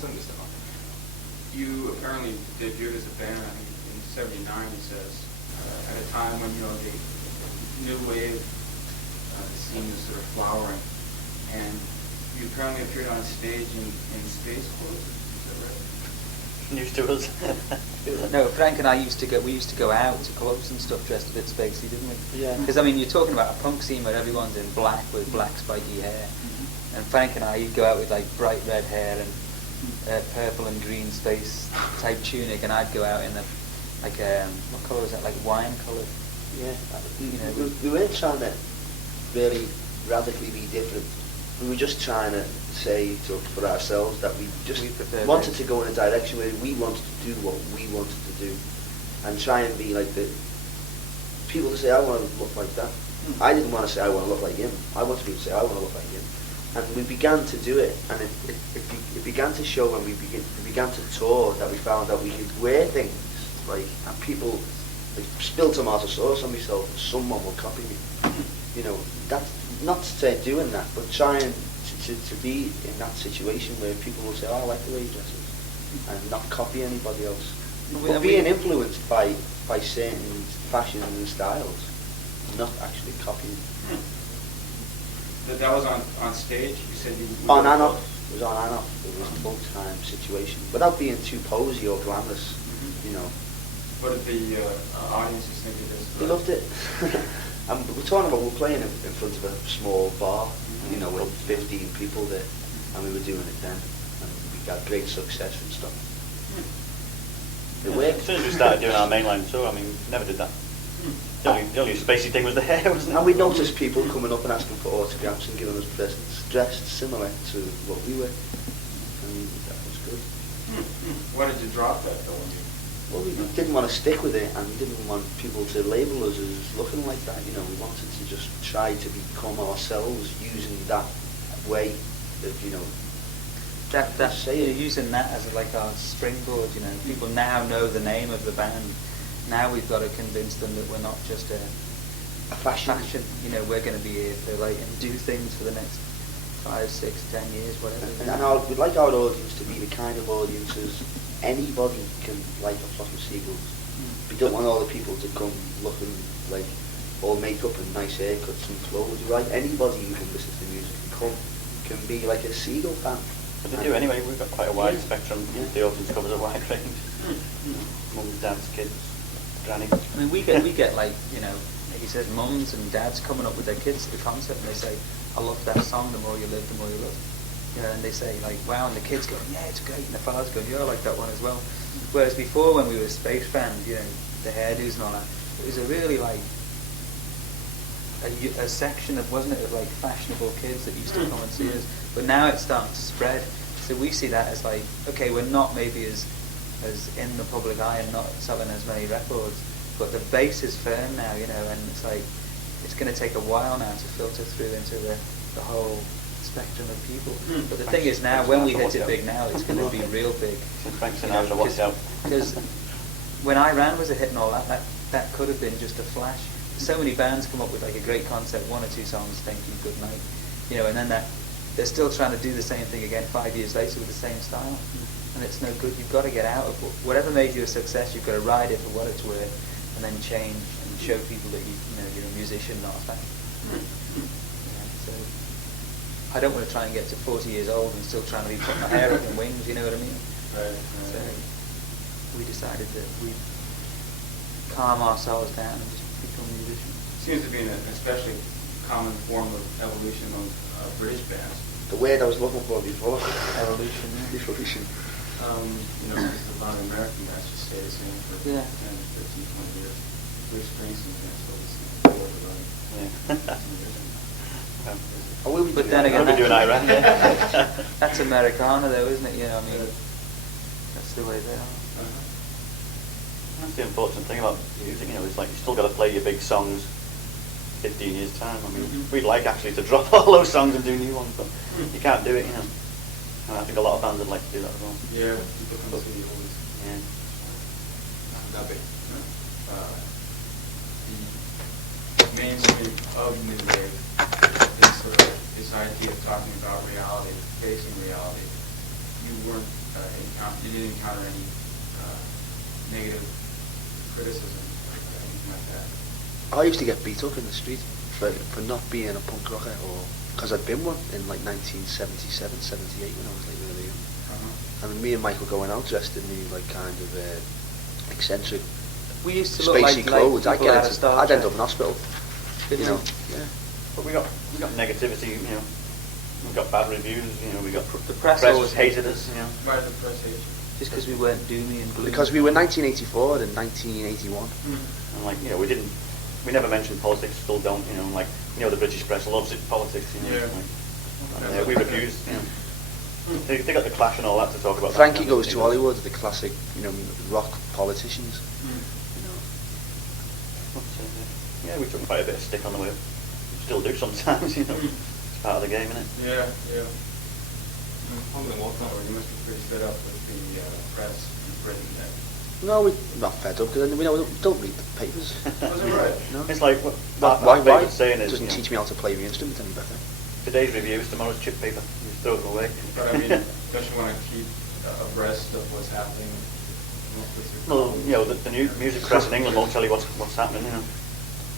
Sen de devam. You apparently debuted as a band, I think in '79, he says, at a time when, you know, the new wave scene was sort of flowering, and you apparently appeared on stage in space clothes. Is that right? News to us. No, Frank and I used to go out to clubs and stuff dressed a bit spacey, didn't we? Yeah. Because I mean, you're talking about a punk scene where everyone's in black with black spiky hair, and Frank and I, you'd go out with like bright red hair and purple and green space type tunic, and I'd go out in what colour was that? Like wine coloured. Yeah. You know, We weren't trying to really radically be different. We were just trying to say for ourselves that we just wanted to go in a direction where we wanted to do what we wanted to do, and try and be like the people to say, I want to look like that. I didn't want to say I want to look like him. I wanted people to say I want to look like him, and we began to do it, and it began to show when we began to tour that we found that we could wear things like, and people like spill tomato sauce on myself and someone will copy me. You know, that's not to say doing that, but trying to be in that situation where people will say, oh, I like the way he dresses, and not copy anybody else. But being influenced by certain fashions and styles, not actually copying. That was on stage? You said you... On and off. It was on and off. It was a full-time situation. Without being too posy or glamorous, you know. What did the audiences think of this? They loved it. And we're playing in front of a small bar, you know, with 15 people there, and we were doing it then, and we got great success and stuff. It worked. As soon as we started doing our mainline tour, I mean, never did that. The only spacey thing was the hair, wasn't it? And we noticed people coming up and asking for autographs and giving us presents dressed similar to what we were, and that was good. Why did you drop that though? Well, we didn't want to stick with it, and we didn't want people to label us as looking like that. You know, we wanted to just try to become ourselves using that way of, you know, you're using that as like our springboard. You know, people now know the name of the band. Now we've got to convince them that we're not just a fashion. You know, we're going to be here to like and do things for the next 5, 6, 10 years, whatever. And we'd like our audience to be the kind of audiences anybody can like a flock of seagulls. We don't want all the people to come looking like all makeup and nice haircuts and clothes. We like anybody who can listen to music and can be like a Seagull fan. But they do anyway. We've got quite a wide spectrum. The audience covers a wide range. Mums, dads, kids, grannies. I mean, we get like, you know, like he says, mums and dads coming up with their kids to the concert, and they say, I love that song, the more you live, the more you love. You know, and they say like, wow, and the kids going, yeah, it's great, and the father's going, yeah, I like that one as well. Whereas before, when we were space fans, you know, the hairdos and all that, it was a really like a section of, wasn't it, of like fashionable kids that used to come and see us. But now it's starting to spread, so we see that as like, okay, we're not maybe as in the public eye and not selling as many records, but the base is firm now, you know, and it's like it's going to take a while now to filter through into the whole spectrum of people. But the thing is now, when we hit it big now, it's going to be real big. Because when I Ran was a hit and all that could have been just a flash. So many bands come up with like a great concept, 1 or 2 songs, thank you, good night, you know, and then they're still trying to do the same thing again 5 years later with the same style, and it's no good. You've got to get out of whatever made you a success. You've got to ride it for what it's worth, and then change and show people that you're a musician, not a fan. So I don't want to try and get to 40 years old and still trying to be putting my hair up in wings. You know what I mean? Right. So we decided that we'd calm ourselves down and just become musicians. Seems to be an especially common form of evolution of British bands. The word I was looking for before. Evolution. Yeah. Evolution. You know, because a lot of American bands just stay the same for 10, 15, 20 years. Bruce Springsteen bands still the same. But then again, we'll be doing Iran. That's Americana, though, isn't it? You know, I mean, that's the way they are. That's the important thing about music, you know, it's like you still got to play your big songs 15 years' time. I mean, we'd like actually to drop all those songs and do new ones, but you can't do it, you know. And I think a lot of bands would like to do that as well. Yeah, people come to the oldies. Yeah. The mainstream of new wave is sort of this idea of talking about reality, facing reality. You weren't you didn't encounter any negative criticism or anything like that? I used to get beat up in the street for not being a punk rocker, or because I'd been one in like 1977, 78 when I was like really young. Uh-huh. And me and Mike were going out dressed in these like kind of eccentric, We used to look spacey like clothes. people out of Star I'd end Trek. up in hospital. Didn't You know, we? yeah. But we got negativity, you know. We got bad reviews, you know. We got The press always hated us, you know. Why did the press hate you? Just because we weren't doomy and gloomy. Because we were 1984 and 1981. And like, you know, we never mentioned politics, still don't, you know, like, you know, the British press loves it, politics, you know. Yeah. Like, and we refused, you know. They got the Clash and all that to talk about. Frankie that Goes to thing. Hollywood, the classic, you know, rock politicians. You know. Yeah, we took quite a bit of stick on the way. Still do sometimes, you know. It's part of the game, isn't it? Yeah, yeah. Holding Walcott, you must be pretty fed up with the press in Britain then. No, we're not fed up because we don't read the papers. Was it right? No. It's like what Why? our favourite saying It is, doesn't you know, teach me how to play the instrument any better. today's review is tomorrow's chip paper. You just throw them away. But I mean, don't you want to keep abreast of what's happening? Well, you know, the new music press in England won't tell you what's happening, you know.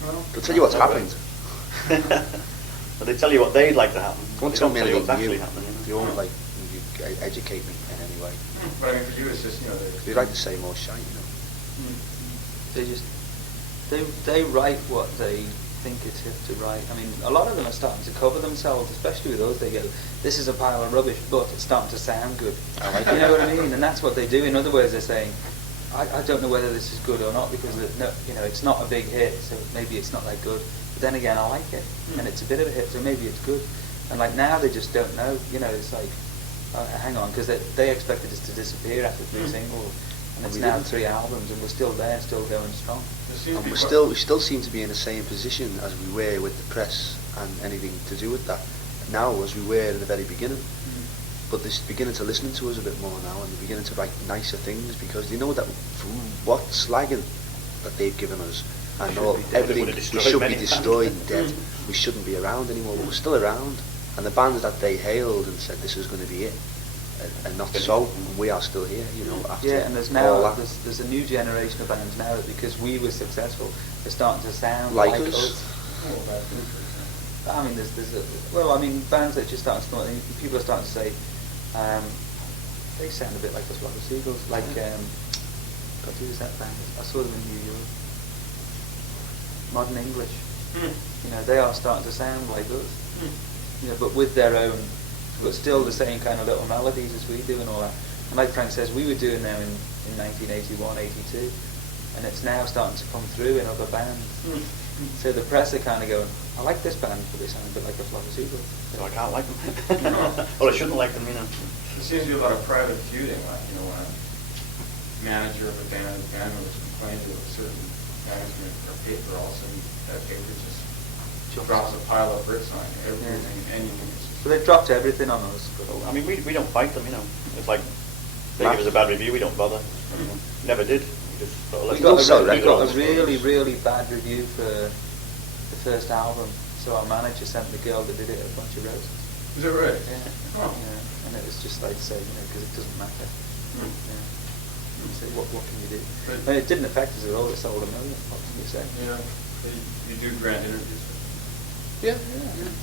Well, They'll tell you what's happened. But they tell you what they'd like to happen. Won't They tell don't me tell you anything what's new. actually happening. They won't like educate me in any way. but I mean, for you, it's just, you know, They like to say more shite, you know. They just they write what they think it's hip to write. I mean, a lot of them are starting to cover themselves, especially with us. They go, "This is a pile of rubbish, but it's starting to sound good." I like You it. know what I mean? And that's what they do. In other words, they're saying, I don't know whether this is good or not because it's not a big hit, so maybe it's not that good. But then again, I like it, and it's a bit of a hit, so maybe it's good. And like now, they just don't know. You know, it's like, hang on, because they expected us to disappear after 3 singles, and it's we now didn't. 3 albums, and we're still there, still going strong. There seems to And be we still seem to be in the same position as we were with the press and anything to do with that now as we were in the very beginning. But they're beginning to listen to us a bit more now, and they're beginning to write nicer things because they know that what slagging that they've given us and all everything, we should be destroyed, dead. We shouldn't be around anymore, but we're still around. And the bands that they hailed and said this is going to be it, and not so, and we are still here, you know. After Yeah, and there's all now that. there's a new generation of bands now that because we were successful, they're starting to sound Like like us. us. Oh, bad things, for example. I mean, bands that just starting to, people are starting to say, they sound a bit like us, like the Seagulls, like, God, who was that band? I saw them in New York. Modern English. You know, they are starting to sound like us. You know, but with their own, but still the same kind of little melodies as we do and all that. And like Frank says, we were doing them in 1981, 82, and it's now starting to come through in other bands. So the press are kind of going, I like this band, but they sound a bit like a flock of seagulls. So I can't like them. Or I shouldn't like them, you know. There seems to be a lot of private feuding, like, you know, when a manager of a band members complain to a certain management or paper, all of a sudden that paper just drops a pile of bricks on everything, anything. So they've dropped everything on us. I mean, we don't fight them, you know. It's like they give us a bad review, we don't bother. Never did. We just sort of let We got, them we do got it. a really, really bad review for the first album. So our manager sent the girl that did it a bunch of roses. Is that right? Yeah. Oh. Yeah. And it was just like say, you know, because it doesn't matter. Yeah. You say, what can you do? But- I mean, it didn't affect us at all. It sold 1 million. What can you say? Yeah, you do grand interviews. Yeah.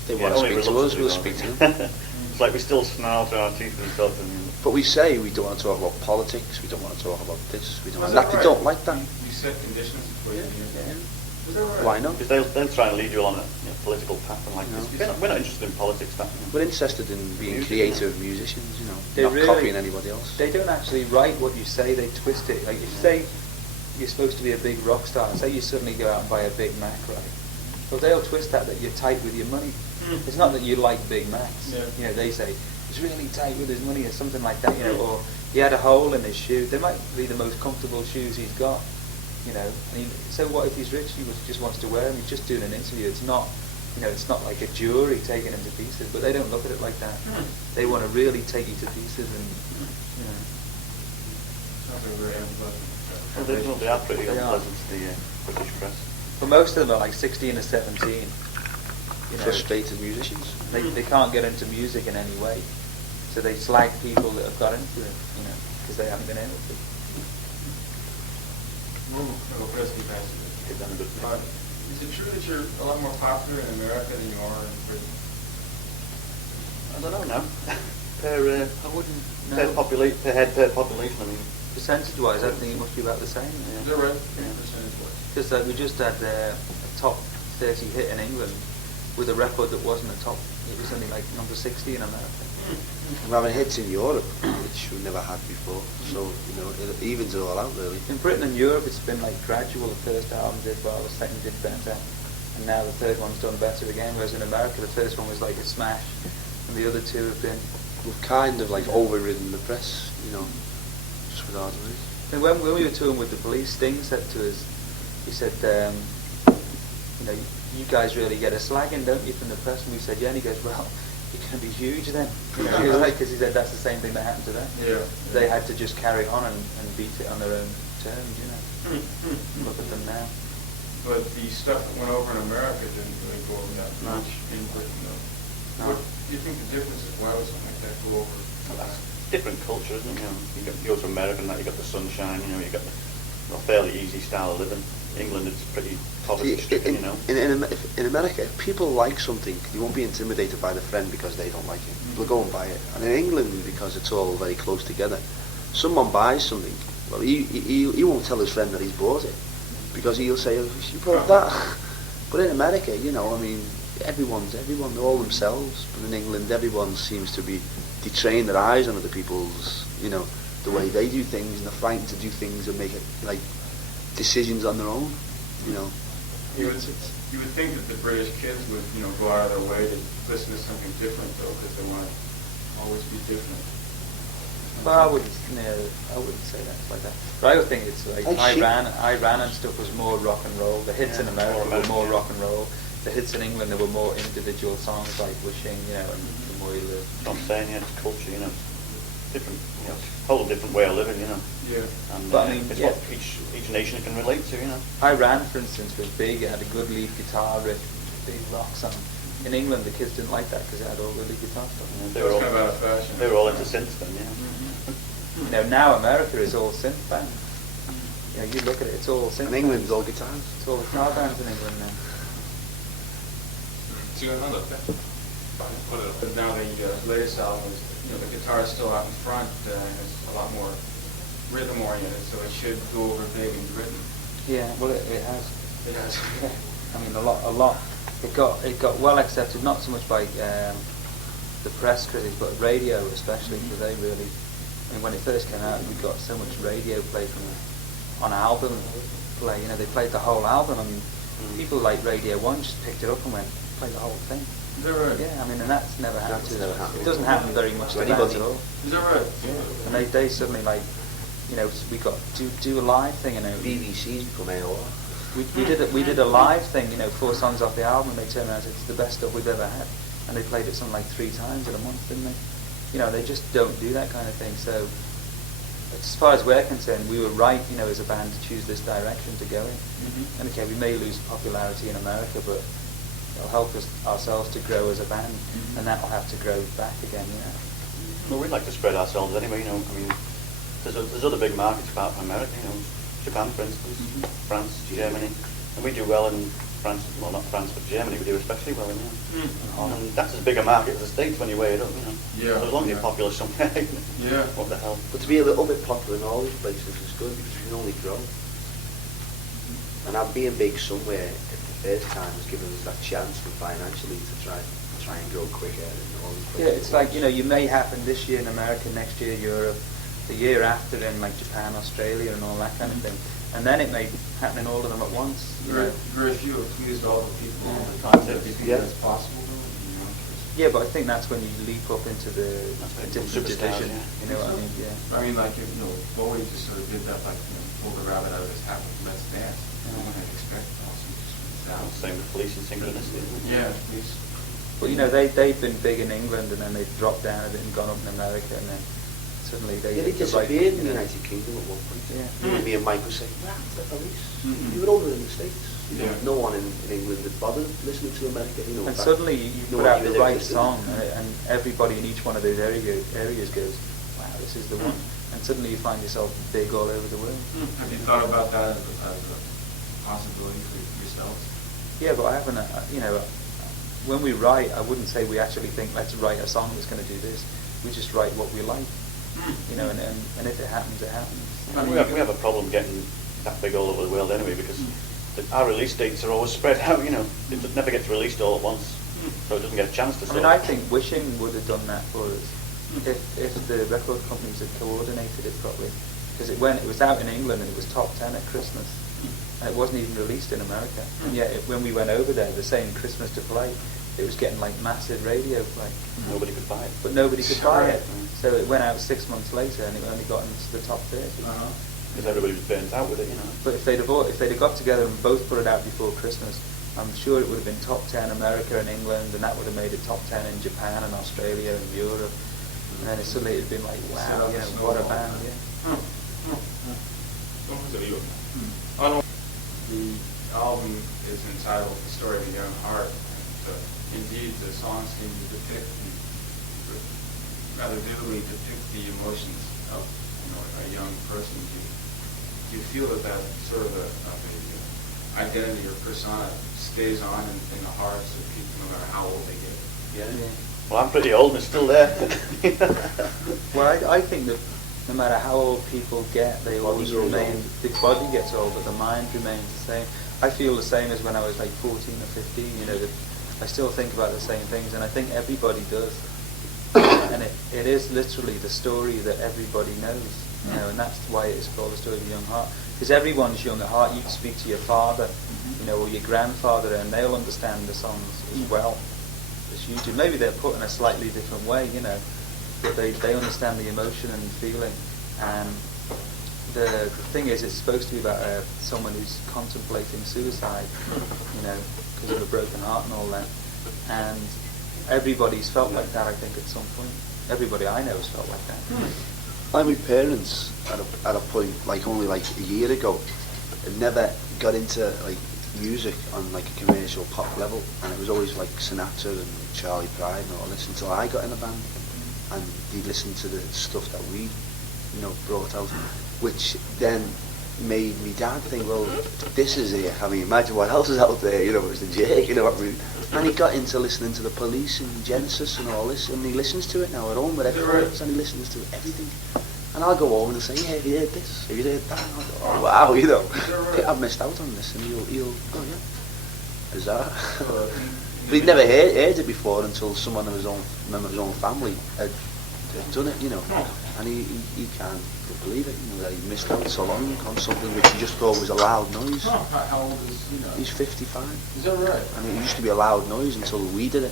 They Yeah, want to only speak to us, reluctantly, we'll though. speak to them. It's like we still snarl through our teeth and stuff. And, But we say we don't want to talk about politics, we don't want to talk about this, we don't Is want that that. They right? don't like that. You set conditions before you do Yeah. it. Is that right? Why not? because they'll try and lead you along a political path and like No. this. We're not interested in politics. That, you know. We're interested in being Music, creative musicians, you know, They not really- copying anybody else. They don't actually write what you say. They twist it. Like if you say you're supposed to be a big rock star, and say you suddenly go out and buy a Big Mac, right? Well, they'll twist that you're tight with your money. It's not that you like Big Macs. Yeah. You know, they say he's really tight with his money or something like that. You know, or he had a hole in his shoe. They might be the most comfortable shoes he's got. You know, so what if he's rich? He just wants to wear them. He's just doing an interview. It's not, you know, it's not like a jury taking him to pieces. But they don't look at it like that. They want to really take you to pieces, and you know. Sounds like a very unpleasant. They are pretty They are. unpleasant, the British press. But most of them are like 16 or 17. You know, Frustrated musicians. they can't get into music in any way. So they slag people that have got into it, you know, because they haven't been able to. Is it true that you're a lot more popular in America than you are in Britain? I don't know now. per I wouldn't know. per head per population. I mean, percentage-wise, I think it must be about the same. Is that right? Yeah. Percentage-wise. Because we just had a top 30 hit in England with a record that wasn't a top. It was only like number 60 in America. We're having hits in Europe, which we never had before. So, you know, it evens it all out, really. In Britain and Europe, it's been like gradual. The first album did well, the second did better, and now the third one's done better again. Whereas in America, the first one was like a smash, and the other two have been. We've kind of like overridden the press, you know, just with our lyrics. And when we were touring with the Police, Sting said to us, he said, you know, you guys really get a slagging, don't you, from the press? And we said, yeah. And he goes, well, you're going to be huge then. You know, because he said that's the same thing that happened to them. Yeah. They had to just carry on and beat it on their own terms, you know. Look at them now. But the stuff that went over in America didn't really go over that much in Britain, though. No. What do you think the difference is? Why would something like that go over? different culture, isn't it? You know, you go to America and that, you got the sunshine, you know, you got the fairly easy style of living. England, it's pretty poverty-stricken, you know. In America, if people like something, you won't be intimidated by the friend because they don't like it. They'll go and buy it. And in England, because it's all very close together, someone buys something, well, he won't tell his friend that he's bought it because he'll say, oh, you bought that. But in America, you know, I mean, everyone, they're all themselves. But in England, everyone seems to be, they train their eyes on other people's, you know, the way they do things, and they're frightened to do things and make it, like, decisions on their own, you know. You would think that the British kids would, you know, go out of their way to listen to something different, though, because they want to always be different. Well, I wouldn't say that like that. But I would think it's like Iran and stuff was more rock and roll. The hits in America were more rock and roll. The hits in England, there were more individual songs like Wishing, you know, and The More You Live. I'm saying, yeah, it's culture, you know, different, you know, whole different way of living, you know. Yeah. And but I mean, it's what each nation can relate to, you know. Iran, for instance, was big. It had a good lead guitar riff, big rock song. In England, the kids didn't like that because it had all the lead guitar stuff. Yeah, They were kind of out of fashion. They were all into synth then, yeah. You know, now America is all synth bands. You know, you look at it, it's all synth. And England's all guitars. It's all guitar bands in England now. But now the latest album is, you know, the guitar is still out in front, and it's a lot more rhythm oriented, so it should go over big in Britain. Yeah, well, it has. It has. I mean, a lot. It got well accepted, not so much by the press critics, but radio especially, because they really. I mean, when it first came out, we got so much radio play on album play. You know, they played the whole album, and people like Radio 1 just picked it up and went, play the whole thing. Is that right? Yeah, I mean, and that's never happened. It doesn't happen very much to bands at all. Is that right? Yeah. And they suddenly, like, you know, we got do a live thing, you know. BBC's become AOR. We did a live thing, you know, 4 songs off the album, and they turned around and said, it's the best stuff we've ever had. And they played it something like 3 times in a month, didn't they? You know, they just don't do that kind of thing. So, as far as we're concerned, we were right, you know, as a band to choose this direction to go in. Mm-hmm. And okay, we may lose popularity in America, but it'll help us ourselves to grow as a band, and that will have to grow back again, you know. Well, we'd like to spread ourselves anyway, you know. I mean, there's other big markets apart from America, you know, Japan, for instance, France, Germany, and we do well in France. Well, not France, but Germany, we do especially well in, you know. And that's as big a market as the States when you weigh it up, you know. Yeah. So as long as you're popular somewhere, yeah. What the hell? But to be a little bit popular in all these places is good because you can only grow. And being big somewhere at the first time has given us that chance financially to try and grow quicker in all these places. Yeah, it's like, you know, you may happen this year in America, next year Europe, the year after in like Japan, Australia, and all that kind of thing. And then it may happen in all of them at once. Very few have pleased all the people all the time. So do you think that's possible? Yeah, but I think that's when you leap up into the superstars, division. yeah. You know what I mean? Yeah. I mean, like, you know, Bowie just sort of did that, like, you know, pulled the rabbit out of his hat with Let's Dance. No one had expected also just Same with Police and Synchronicity. Yeah, please. Well, you know, they've been big in England, and then they've dropped down a bit and gone up in America, and then suddenly they Yeah, they get the right, disappeared in you the know. United Kingdom at one point. Yeah. Me and Mike were saying, "Well, the police. Mhm. You were over in the States. You know, Yeah. no one in England had bothered listening to America. You know, And back- suddenly you no put one out knew the they right existed. song, and everybody in each one of those areas goes, wow, this is the one. And suddenly you find yourself big all over the world. Have you thought about that as a possibility for yourselves? Yeah, but I haven't, when we write, I wouldn't say we actually think, let's write a song that's going to do this. We just write what we like, and if it happens, it happens. And we have a problem getting that big all over the world anyway, because our release dates are always spread out, It just never gets released all at once, so it doesn't get a chance to I sort mean, of- I think Wishing would have done that for us if the record companies had coordinated it properly. Because it was out in England and it was top 10 at Christmas. And it wasn't even released in America. And yet, when we went over there, the same Christmas to play, it was getting like massive radio play. Nobody could buy it. But nobody could buy it. Mm. So it went out 6 months later and it only got into the top 30. Because everybody was burnt out with it, But if they'd have got together and both put it out before Christmas, I'm sure it would have been top 10 America and England, and that would have made it top 10 in Japan and Australia and Europe. And then suddenly it'd been like, wow, what a band, The album is entitled "The Story of a Young Heart." And, indeed, the songs seem to rather vividly depict the emotions of a young person. Do you feel that sort of a identity or persona stays on in the hearts of people, no matter how old they get? Yeah. Well, I'm pretty old and it's still there. Well, I think that no matter how old people get, they always grows remain, old. the body gets old, but the mind remains the same. I feel the same as when I was like 14 or 15, that I still think about the same things, and I think everybody does. And it is literally the story that everybody knows, and that's why it's called The Story of a Young Heart. Because everyone's young at heart. You can speak to your father, or your grandfather, and they'll understand the songs as well as you do. Maybe they're put in a slightly different way, but they understand the emotion and feeling. And the thing is, it's supposed to be about someone who's contemplating suicide, because of a broken heart and all that. And everybody's felt like that, I think, at some point. Everybody I know has felt like that. Like my parents, at a point, only a year ago, had never got into music on a commercial pop level, and it was always Sinatra and Charlie Pride and all this until I got in a band, and they listened to the stuff that we, brought out, which then made me dad think, well, this is it. I mean, imagine what else is out there. It was the Jake, and he got into listening to the Police and Genesis and all this, and he listens to it now at home with headphones, and he listens to everything. And I'll go home and say, yeah, have you heard this? Have you heard that? And I'll go, oh wow, I've missed out on this, and he'll oh yeah, bizarre. But he'd never heard it before until someone of his own member of his own family had done it, and he can't believe it, that he missed out so long on something which he just thought was a loud noise. How old is he now? He's 55. Is that right? And it used to be a loud noise until we did it,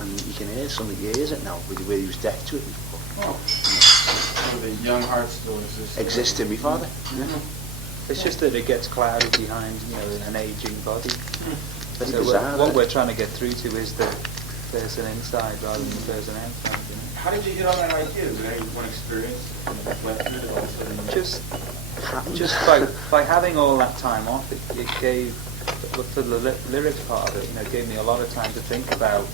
and you can hear something, he hears it now, where he was deaf to it before. So the young heart still exists. Exists in me father. Yeah. It's just that it gets clouded behind, an aging body. Very So bizarre, what isn't we're it? trying to get through to is the person inside rather than the person outside. How did you get on that idea? Was there any one experience that went through it all of a sudden? Just by having all that time off, it gave, for the lyrics part of it, gave me a lot of time to think about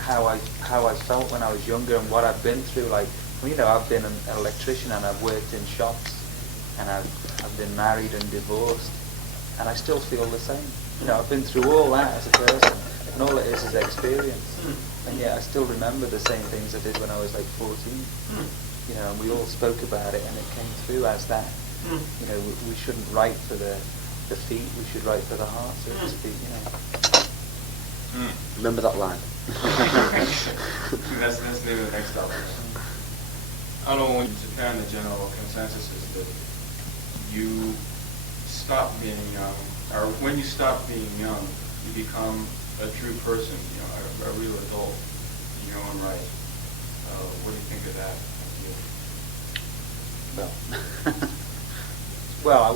how I felt when I was younger and what I've been through. I've been an electrician and I've worked in shops and I've been married and divorced, and I still feel the same. I've been through all that as a person, and all it is experience. And yet I still remember the same things I did when I was 14. And we all spoke about it, and it came through as that. We shouldn't write for the feet, we should write for the heart, so to speak. Remember that line. That's the name of the next album. I don't know, in Japan, the general consensus is that you stop being young, or when you stop being young, you become a true person, a real adult in your own right. What do you think of that? Well,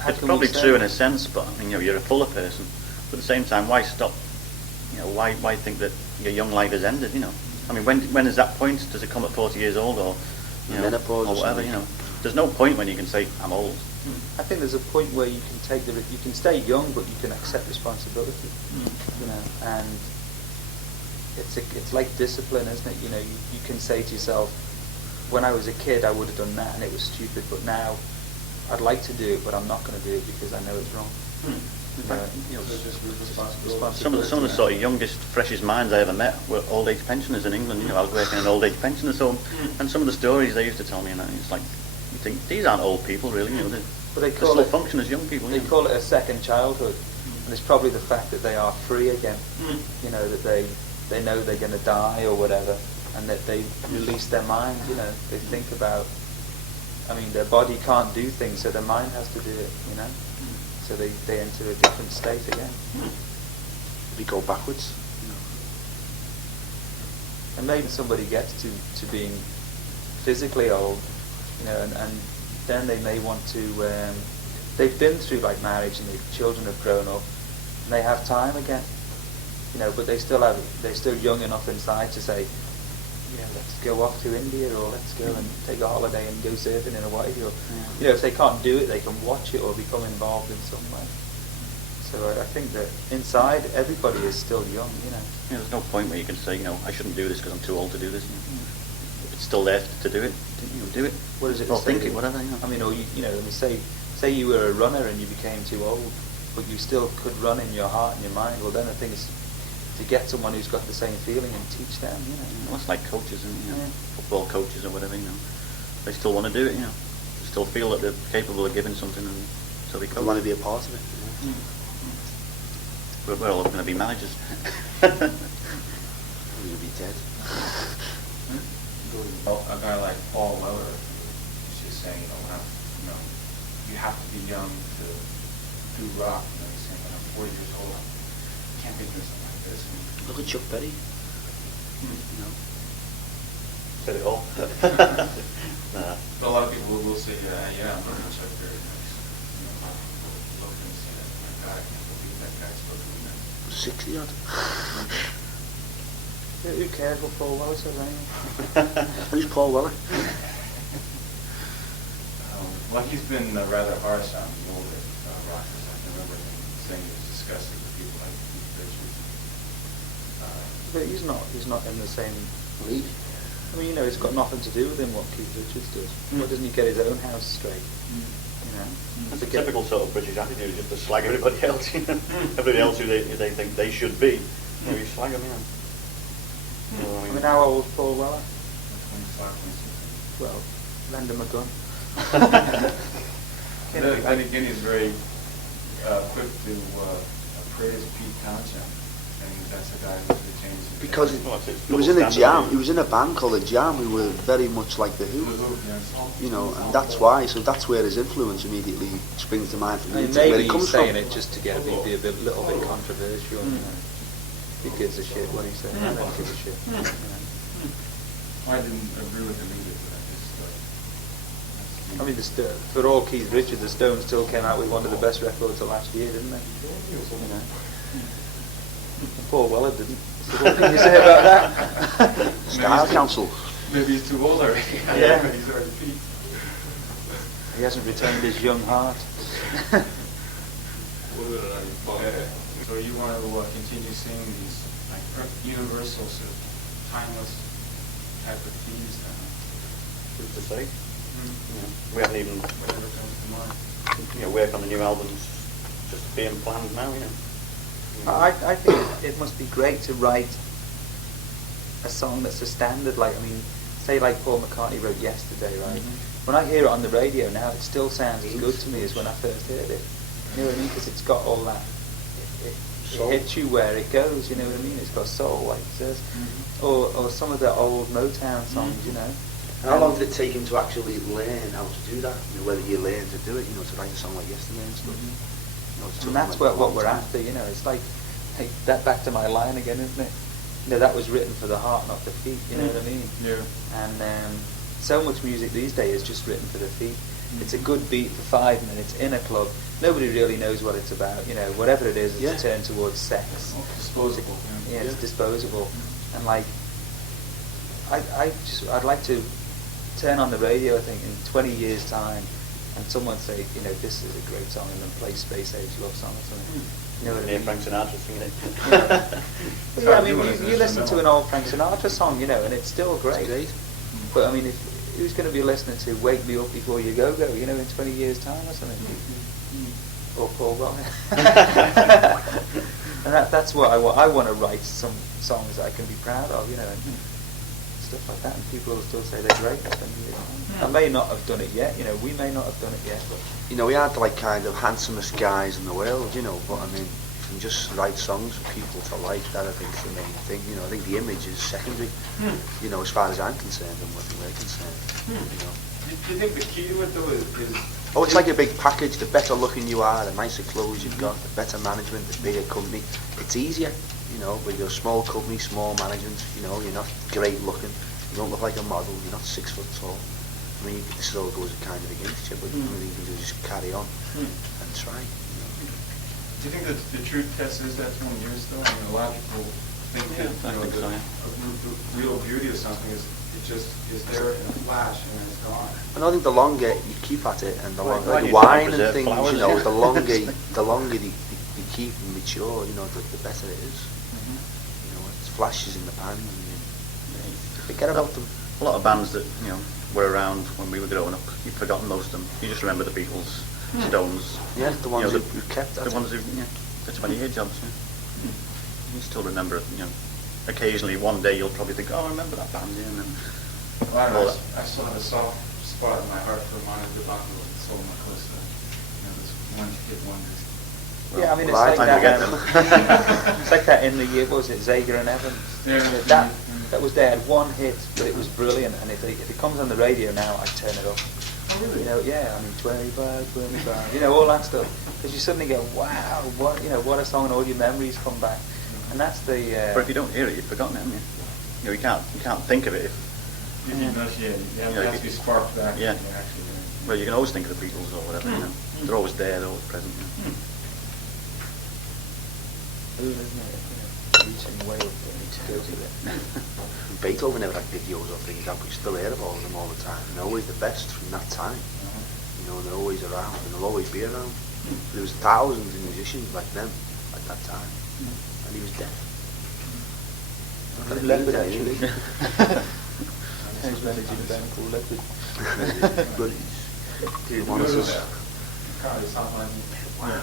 how It's can probably we say true in that? a sense, but you're a fuller person. But at the same time, why stop? Why think that your young life has ended? When is that point? Does it come at 40 years old, or menopause or whatever. There's no point when you can say I'm old. I think there's a point where you can you can stay young, but you can accept responsibility. And it's like discipline, isn't it? You can say to yourself, when I was a kid, I would have done that, and it was stupid. But now, I'd like to do it, but I'm not going to do it because I know it's wrong. Some of the sort of youngest, freshest minds I ever met were old age pensioners in England. I was working in an old age pensioners home, and some of the stories they used to tell me, and it's like, you think these aren't old people, really. But they still function as young people. They call it a second childhood, and it's probably the fact that they are free again. That they know they're going to die or whatever, and that they release their mind. They think about. Their body can't do things, so their mind has to do it. So they enter a different state again. We go backwards. And maybe somebody gets to being physically old, and then they may want to. They've been through like marriage, and their children have grown up, and they have time again. But they're still young enough inside to say, let's go off to India, or let's go and take a holiday and go surfing in Hawaii, or if they can't do it, they can watch it or become involved in some way. So I think that inside everybody is still young. There's no point where you can say, I shouldn't do this because I'm too old to do this. If it's still there to do it, do it. What is it? Or think it, whatever. Say you were a runner and you became too old, but you still could run in your heart and your mind. Well, then the thing is to get someone who's got the same feeling and teach them. Well, it's like coaches and football coaches or whatever. They still want to do it. They still feel that they're capable of giving something, and so they want to be a part of it. We're all going to be managers. We're going to be dead. A guy like Paul Weller is just saying, you have to be young to do rock. He's saying, when I'm 40 years old, I can't be doing something like this. Look at Chuck Berry. Said it all. But a lot of people will say, I'm not Chuck Berry. A lot of people look and say, my God, I can't believe that guy's still doing that. 60 odd. Who cares what Paul Weller says anyway? Who's Paul Weller? Well, he's been rather harsh on the older rockers. I can remember him saying he was disgusted with people like Keith Richards. But he's not in the same league. It's got nothing to do with him what Keith Richards does. Why doesn't he get his own house straight? That's a typical sort of British attitude, just to slag everybody else. Everybody else who they think they should be, you slag them. How old is Paul Weller? 25, 26. Well, lend him a gun. Then again, he's very quick to praise Pete Townshend, and that's the guy who's changed. Because he was in a jam. He was in a band called the Jam, who were very much like the Who. And that's why. So that's where his influence immediately springs to mind for me. Maybe he's saying it just to be a little bit controversial. He gives a shit what he's saying. I don't give a shit. I didn't agree with him either, but I just. For all Keith Richards, the Stones still came out with one of the best records of last year, didn't they? Paul Weller didn't. So what can you say about that? Style Council. Maybe he's too old already. Yeah. He's already peaked. He hasn't retained his young heart. So you want to continue singing these universal sort of timeless type of themes then? Who's to say? We haven't even Whatever comes to mind. Work on the new albums just being planned now. I think it must be great to write a song that's a standard. Say like Paul McCartney wrote Yesterday, right? When I hear it on the radio now, it still sounds as good to me as when I first heard it. You know what I mean? Because it's got all that. It hits you where it goes. You know what I mean? It's got soul, like it says. Or some of the old Motown songs, How long did it take him to actually learn how to do that? Whether you learn to do it, to write a song like Yesterday and stuff. And that's what we're after, It's like that back to my line again, isn't it? That was written for the heart, not the feet. You know what I mean? Yeah. And so much music these days is just written for the feet. It's a good beat for 5 minutes in a club. Nobody really knows what it's about. Whatever it is, it's turned towards sex. Disposable. It's disposable. And I'd like to turn on the radio, I think, in 20 years' time, and someone say, you know, this is a great song, and then play Space Age Love Song or something. You know what I mean? Frank Sinatra singing it. Yeah, I mean, you listen to an old Frank Sinatra song, you know, and it's still great. But I mean, who's going to be listening to "Wake Me Up Before You Go Go," you know, in 20 years' time or something? Or Paul Ryan. And that's what I want. I want to write some songs that I can be proud of, you know, and stuff like that. And people will still say they're great. I may not have done it yet, you know. We may not have done it yet, but You know, we aren't like kind of handsomest guys in the world, you know. But I mean, if you can just write songs for people to like, that I think is the main thing. You know, I think the image is secondary. You know, as far as I'm concerned and what we're concerned. You know. Do you think the key to it though is Oh, it's like a big package. The better looking you are, the nicer clothes you've got, the better management, the bigger company. It's easier, you know, with your small company, small management. You know, you're not great looking. You don't look like a model. You're not 6 foot tall. I mean, this all goes kind of against you, but I think you can just carry on and try. You know. Do you think that the true test is that 20 years though? I mean, a lot of people think that the real beauty of something is it just is there in a flash and then it's gone. And I think the longer you keep at it, and the longer Why like do you wine preserve and things, flowers? you know, the longer you keep and mature, you know, the better it is. You know, it's flashes in the pan, and you forget about them. A lot of bands that, you know, were around when we were growing up, you've forgotten most of them. You just remember the Beatles, Stones. Yeah, the ones you know, who kept that. The ones who, the 20-year jobs. Yeah. You still remember it, you know. Occasionally, one day you'll probably think, oh, I remember that band, yeah. And then, Well, I still have a soft spot in my heart for Monica Dubaki and Soul Makosa. You know, this one-hit wonders. yeah, I mean, well, it's like I forget that. It's like that in the year, what was it, Zager and Evans? Yeah. That was there, had one hit, but it was brilliant. And if it comes on the radio now, I turn it up. Oh, really? You know, yeah, I mean, 25, 25, you know, all that stuff. Because you suddenly go, wow, what, you know, what a song, and all your memories come back. And that's the. but if you don't hear it, you've forgotten it, haven't you? You know, you can't think of it. You have to be sparked back. Yeah. Actually, Well, you can always think of the Beatles or whatever, you know. They're always there, they're always present. Yeah. Isn't it? You know, reaching way up there to go to it. Beethoven never had videos or things out, but you still hear about them all the time. And they're always the best from that time. You know, and they're always around, and they'll always be around. There was thousands of musicians like them at that time, and he was dead. Leopard, that, actually. really. He's managing a band called Leopard. But Dude, one of us. God, it sounds like wow.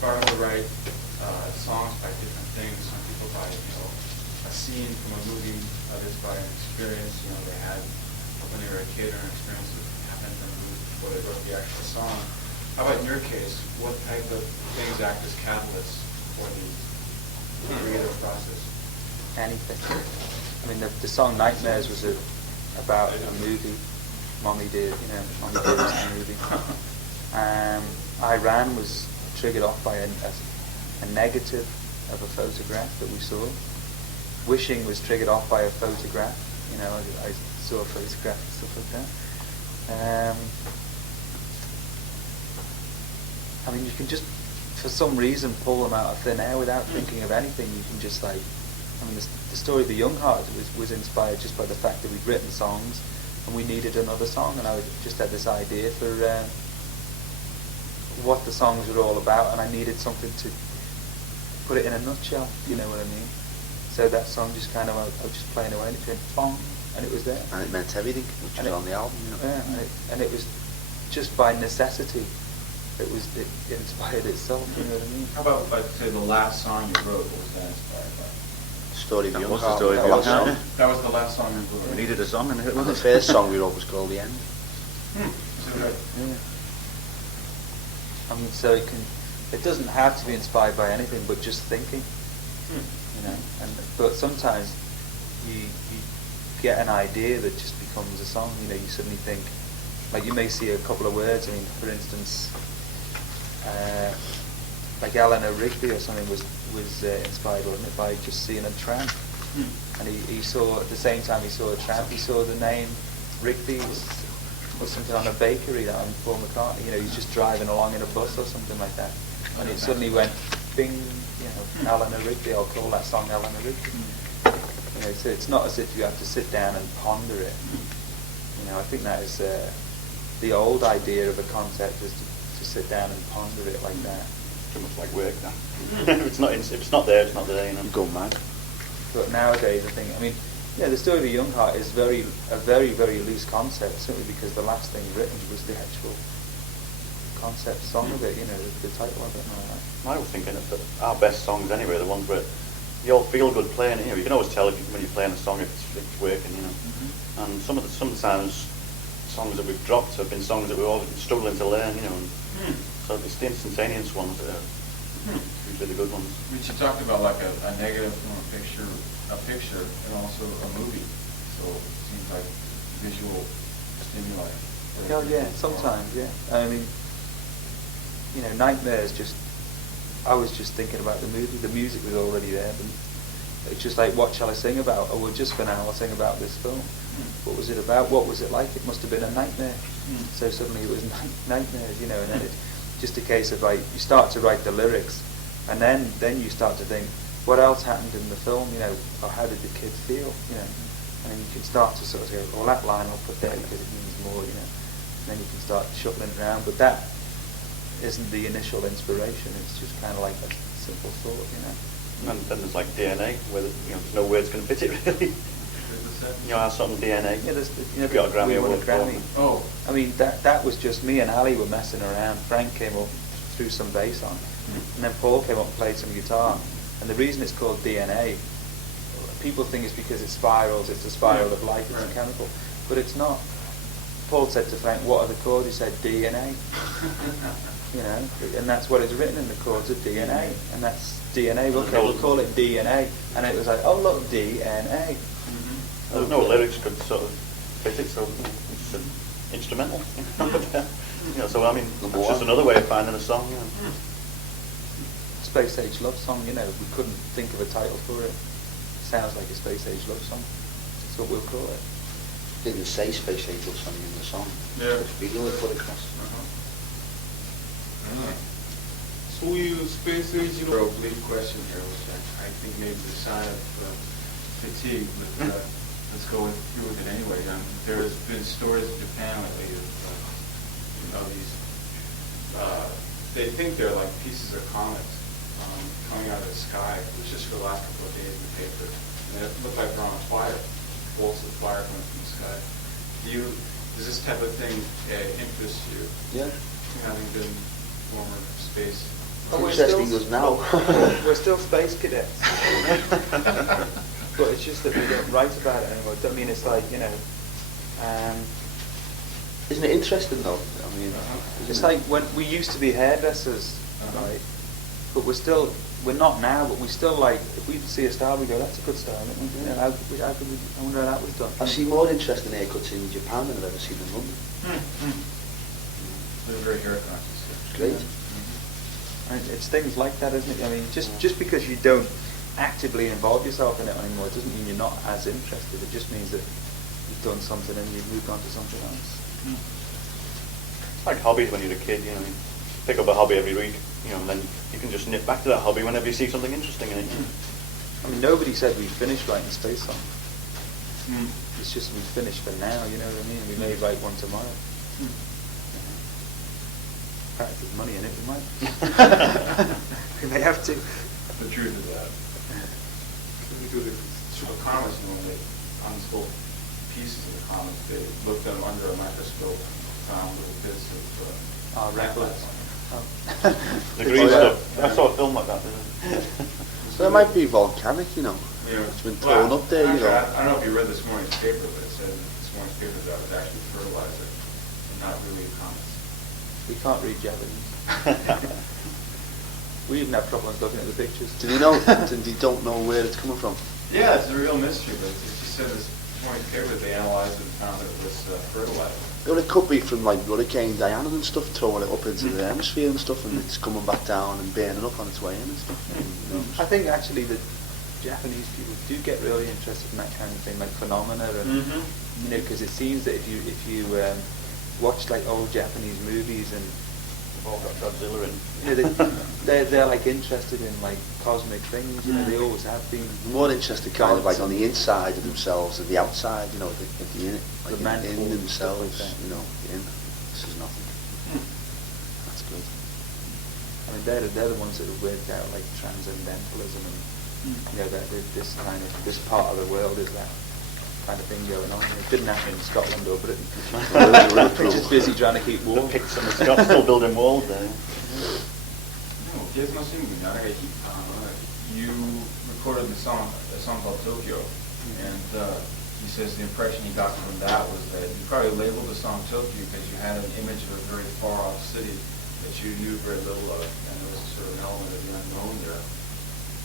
Part of the right songs by different things. Some people by a scene from a movie, others by an experience they had when they were a kid or an experience that happened in the movie before they wrote the actual song. How about in your case? What type of things act as catalysts for the creative process? Anything. I mean, the song Nightmares was about a movie Mommy did, Mommy did was a movie. Iran was triggered off by a negative of a photograph that we saw. Wishing was triggered off by a photograph. I saw a photograph and stuff like that. I mean, you can just, for some reason, pull them out of thin air without thinking of anything. You can just the story of the Young Heart was inspired just by the fact that we'd written songs and we needed another song, and I just had this idea for what the songs were all about, and I needed something to put it in a nutshell. You know what I mean? So that song just kind of, I was just playing away, and it went bong, and it was there. And it meant everything, which was on the album. Yeah, and it was just by necessity. It inspired itself. You know what I mean? How about, say, the last song you wrote? What was that inspired by? Story of That Young was the Heart. story of That Young was Heart. the song. That was the last song you wrote. We needed a song, and it The was. first song we wrote was called The End. Yeah. I mean, so it doesn't have to be inspired by anything, but just thinking. But sometimes you get an idea that just becomes a song. You suddenly think, like you may see a couple of words. I mean, for instance, like Eleanor Rigby or something was inspired, wasn't it, by just seeing a tramp. And he saw, at the same time he saw a tramp, he saw the name Rigby's or something on a bakery that on Paul McCartney. You know, he's just driving along in a bus or something like that, and it suddenly went, bing. You know, Eleanor Rigby. I'll call that song Eleanor Rigby. You know, so it's not as if you have to sit down and ponder it. You know, I think that is the old idea of a concept is to sit down and ponder it like that. Too much like work now. if it's not there, it's not there. You know. Go mad. But nowadays, I think, I mean, yeah, the story of a young heart is a very, very loose concept, simply because the last thing written was the actual concept song of it, you know, the title of it and all that. I was thinking that our best songs anyway, the ones where you all feel good playing it. You know, you can always tell when you're playing a song if it's working, you know. And sometimes songs that we've dropped have been songs that we've all been struggling to learn, you know. And so it's the instantaneous ones that are usually the good ones. Which you talked about, like a negative from a picture, and also a movie. So it seems like visual stimuli. Oh yeah, sometimes, yeah. I mean, you know, Nightmares I was just thinking about the movie. The music was already there. But it's just like, what shall I sing about? Oh, well, just for now, I'll sing about this film. What was it about? What was it like? It must have been a nightmare. So suddenly it was nightmares, you know. And then it's just a case of like, you start to write the lyrics, and then you start to think, what else happened in the film, you know, or how did the kids feel, you know. And then you can start to sort of go, well, that line I'll put there because it means more, you know. And then you can start shuffling it around. But that isn't the initial inspiration. It's just kind of like a simple thought, you know. And then there's like DNA, where there's no words going to fit it really. You know, our song DNA. Yeah, we got a Grammy we won a award. Grammy. Oh. I mean, that was just me and Ali were messing around. Frank came up, threw some bass on, and then Paul came up and played some guitar. And the reason it's called DNA, people think it's because it spirals. It's a spiral of light. It's a chemical, but it's not. Paul said to Frank, "What are the chords?" He said, "DNA." You know, and that's what it's written in the chords of DNA, and that's DNA. Okay, we'll call it DNA, and it was like, oh look, DNA. There's no lyrics could sort of fit it, so it's an instrumental. You know, so I mean, it's just another way of finding a song. You know. Space Age love song. You know, we couldn't think of a title for it. Sounds like a space age love song. That's what we'll call it. Didn't say Space Age love song in the song. Yeah. It's feeling it put across. Soyuz Space Age, you know, oblique question here, which I think may be a sign of fatigue, but let's go through with it anyway. There has been stories in Japan lately of, you know, these, they think they're like pieces of comets coming out of the sky, which just for the last couple of days in the paper. And it looked like they're on fire, bolts of fire coming from the sky. Does this type of thing interest you? Yeah. Having been former space. But we're Interesting still- as now. We're still space cadets. But it's just that we don't write about it anymore. I mean, it's like, you know, Isn't it interesting though? I mean, it's like when we used to be hairdressers, right? But we're not now, but we still like, if we see a star, we go, that's a good star. You know, how could we, I wonder how that was done. I see more interesting haircuts in Japan than I've ever seen in London. They're very hair conscious. It's great. And it's things like that, isn't it? I mean, just because you don't actively involve yourself in it anymore, it doesn't mean you're not as interested. It just means that you've done something and you've moved on to something else. It's like hobbies when you're a kid, you know. You pick up a hobby every week, you know, and then you can just nip back to that hobby whenever you see something interesting in it. You know. I mean, nobody said we finished writing space songs. It's just we finished for now, you know what I mean? We may write one tomorrow. In fact, there's money in it, we might. We may have to. The truth is that. We do the comics, you know, they unspoke pieces of the comics, they looked them under a microscope, found little bits of records. The green stuff. I saw a film like that, didn't I? So it might be volcanic, you know. You know, It's been thrown up there, you know. I don't know if you read this morning's paper, but it said in this morning's paper that it was actually fertilizer, and not really comets. We can't read Japanese. We didn't have problems looking at the pictures. Did you know? Did you don't know where it's coming from? Yeah, it's a real mystery, but it just said this morning's paper they analyzed it and found that it was fertilizer. Well, it could be from like Hurricane Diana and stuff, throwing it up into the hemisphere and stuff, and it's coming back down and burning up on its way in and stuff. You know. I think actually that Japanese people do get really interested in that kind of thing, like phenomena, and you know, because it seems that if you watch like old Japanese movies and All got Godzilla in. you know, they're like interested in like cosmic things. You know, they always have been. More interested kind of like on the inside of themselves than the outside, you know, like in themselves, you know, this is nothing. That's good. I mean, they're the ones that have worked out like transcendentalism and you know that this part of the world is that kind of thing going on. It didn't happen in Scotland or Britain. They're just busy trying to keep warm. The Picts and the Scots still building walls there. You recorded a song called Tokyo, and he says the impression he got from that was that you probably labeled the song Tokyo because you had an image of a very far-off city that you knew very little of, and there was a sort of an element of the unknown there.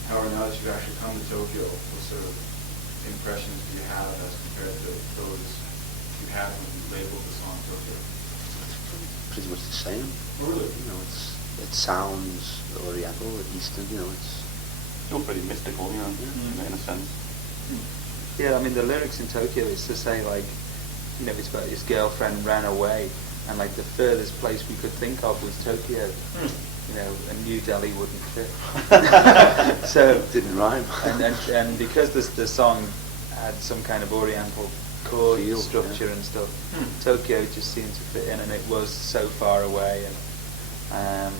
However, now that you've actually come to Tokyo, what sort of impressions do you have as compared to those you had when you labeled the song Tokyo? Pretty much the same. Really? You know, it sounds Oriental, Eastern. You know, it's Still pretty mystical, you know, in a sense. Yeah, I mean the lyrics in Tokyo is to say like, you know, it's about his girlfriend ran away, and like the furthest place we could think of was Tokyo. You know, and New Delhi wouldn't fit. So it didn't rhyme. and because the song had some kind of Oriental chord Feel, structure and stuff, Tokyo just seemed to fit in, and it was so far away. And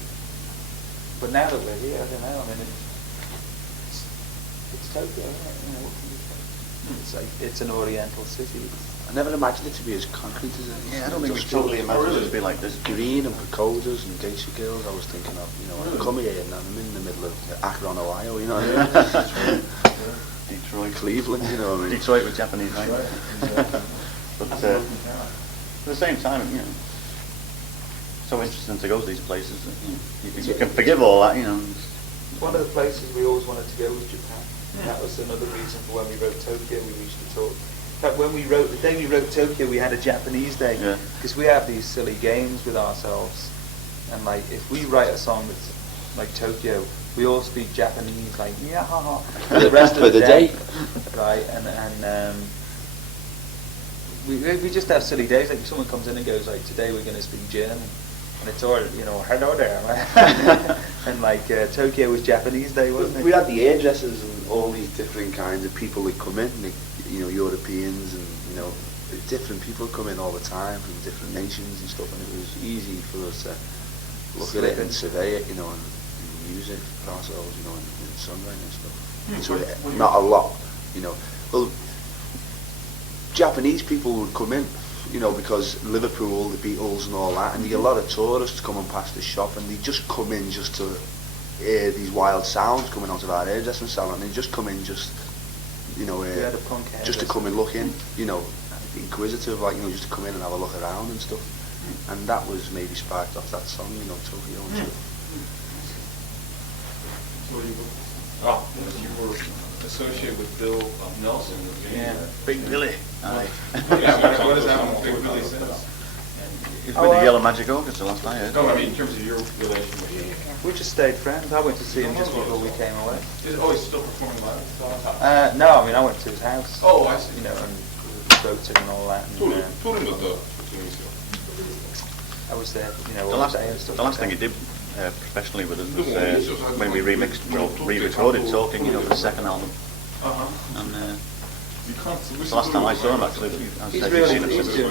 but now that we're here, I don't know. I mean, it's Tokyo, isn't it? You know, what can you say? It's like it's an Oriental city. I never imagined it to be as concrete as it is. Yeah, I don't think we totally imagined it to be like this. Green and pagodas and geisha girls. I was thinking of, you know, I come here and I'm in the middle of Akron, Ohio, you know. Detroit, Cleveland, you know. I mean, Detroit with Japanese, right? Exactly. But at the same time, you know, so interesting to go to these places. That, you can forgive all that, you know. One of the places we always wanted to go was Japan. That was another reason for when we wrote Tokyo. We used to talk. In fact, the day we wrote Tokyo, we had a Japanese day, because we have these silly games with ourselves, and like if we write a song that's like Tokyo, we all speak Japanese, like yeah, ha, ha, for the rest of the day, right? And we just have silly days. Like if someone comes in and goes like, today we're going to speak German, and it's all, you know, hello there, and like Tokyo was Japanese day, wasn't it? We had the hairdressers and all these different kinds of people that come in. You know, Europeans and, you know, different people come in all the time from different nations and stuff, and it was easy for us to look at it and survey it, you know, and use it for ourselves, you know, in songwriting and stuff. So not a lot, you know. Well, Japanese people would come in, you know, because Liverpool, the Beatles and all that, and you get a lot of tourists coming past the shop, and they just come in just to hear these wild sounds coming out of our hairdressing salon, and they just come in just, you know, just to come and look in, you know, inquisitive, like, you know, just to come in and have a look around and stuff. And that was maybe sparked off that song, you know, Tokyo and stuff. You were associated with Bill Nelson. Big Billy. Aye. What does that one Big Billy says? He's with the Yellow Magic Orchestra last night. No, I mean in terms of your relation with him. We just stayed friends. I went to see him just before we came away. He's still performing live? No, I mean I went to his house. Oh, I see. You know, and wrote it and all that. And, I was there, you know, all day and stuff. The last thing he did professionally with us was when we re-recorded Talking, you know, for the second album. And the last time I saw him, actually, he's doing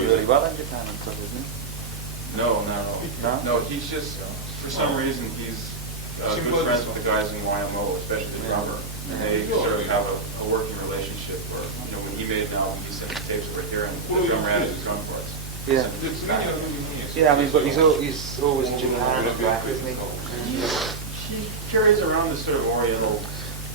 really well in Japan and stuff, isn't he? No, he's just, for some reason, he's good friends with the guys in YMO, especially the drummer. And they sort of have a working relationship where, you know, when he made an album, he sent the tapes over here, and the drummer had his drum parts. Yeah. Yeah, I mean, but he's always in Japan and back, isn't he? He carries around this sort of Oriental.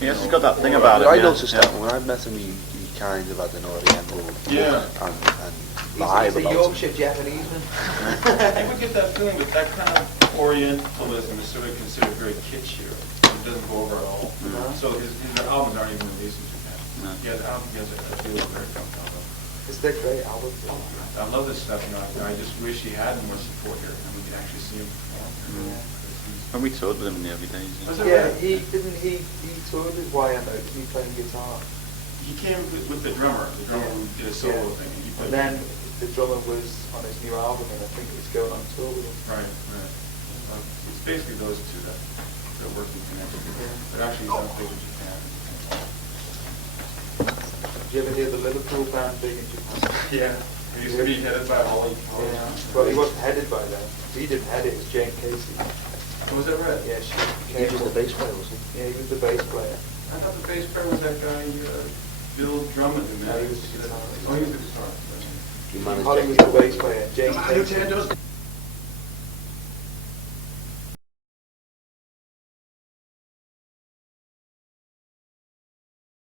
Yes, he's got that thing about it. I noticed that when I met him, he kind of had an Oriental look and vibe He's a about Yorkshire him. Japanese man. You would get that feeling, but that kind of Orientalism is sort of considered very kitsch here. It doesn't go over at all. So his albums aren't even released in Japan. He has a deal with very tough album. It's their great album. I love this stuff, you know. I just wish he had more support here, and we could actually see him perform. Yeah. When we toured with him in the early days. Was it Yeah, right? he toured with YMO, didn't he, playing guitar? He came with the drummer who did a solo Yeah. thing. And he And played then the drummer was on his new album, and I think he was going on tour with him. Right. It's basically those two that work in connection. Yeah. But actually, he's on stage in Japan. Did you ever hear the Liverpool band big in Japan? Yeah. He used to be headed by Holly. Yeah. Well, he wasn't headed by them. He didn't head it. It was Jane Casey. Oh, was that right? Yeah, she He came was the up- bass player, wasn't he? Yeah, he was the bass player. I thought the bass player was that guy, Bill Drummond, who No, he was the managed. guitarist. Oh, he was the guitarist. He managed Holly was the bass player. Jane Ah, I knew Casey. Ted does.